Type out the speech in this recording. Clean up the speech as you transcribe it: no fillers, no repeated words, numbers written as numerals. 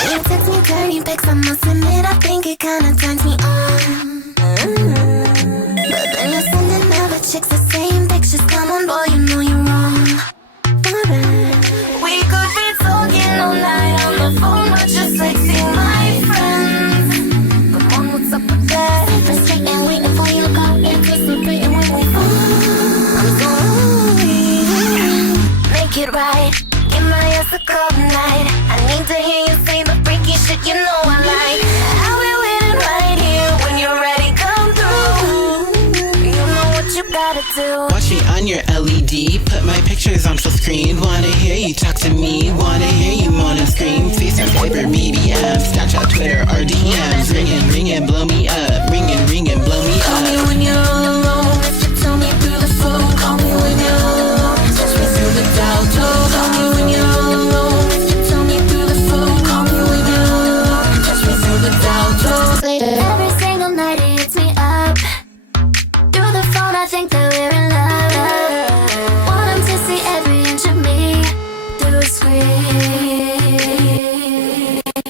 When you text me dirty pics, I must admit I think it kinda turns me on. But then you're sending other chicks the same pictures. Come on, boy, you know you're wrong. We could be talking all night on the phone, but just texting my friends. Come on, what's up with that? Frustrating, waiting for you to call, anticipating when we fall. I'm sorry. Make it right. Give my ass a call tonight. I need to hear you say the freaky shit you know I like. I'll be waiting right here when you're ready. Come through. You know what you gotta do. Watch me on your LED, put my pictures on full screen. Wanna hear you talk to me, wanna hear you moan and scream. FaceTime, Viber, BBM, Snapchat, Twitter, or DMs. Ringing, blow me up. Ringing, blow me Call me up. when you're all alone. If you tell me through the phone. Call me when you're all alone. Touch me through the dial tone. Call me when you're all alone. If you tell me through the phone. Call me when you're all alone. Touch me through the dial tone.